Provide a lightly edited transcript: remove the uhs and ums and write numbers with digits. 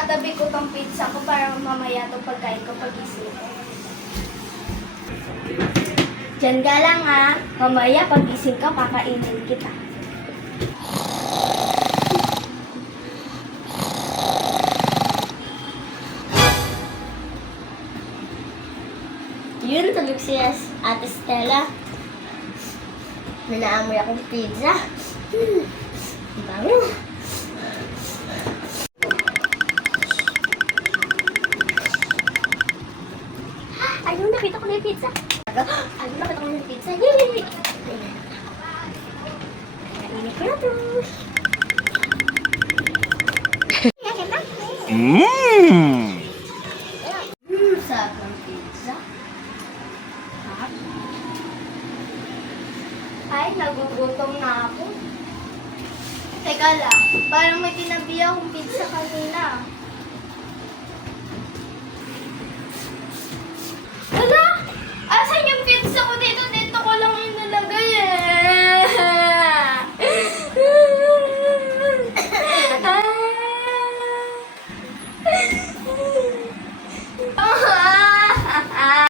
Itatabi ko tong pizza ko para mamaya itong pagkain ko pag-isip ko. Diyan ka lang ha. Mamaya pag-isip ka, kakainin kita. Yun, tulog siya Ate Stella. Nanaamoy akong pizza. Bango. Ayun, nakita ko na yung pizza. Ayun, nakita ko na yung pizza. Yay! Kainin ko na to. Mmm.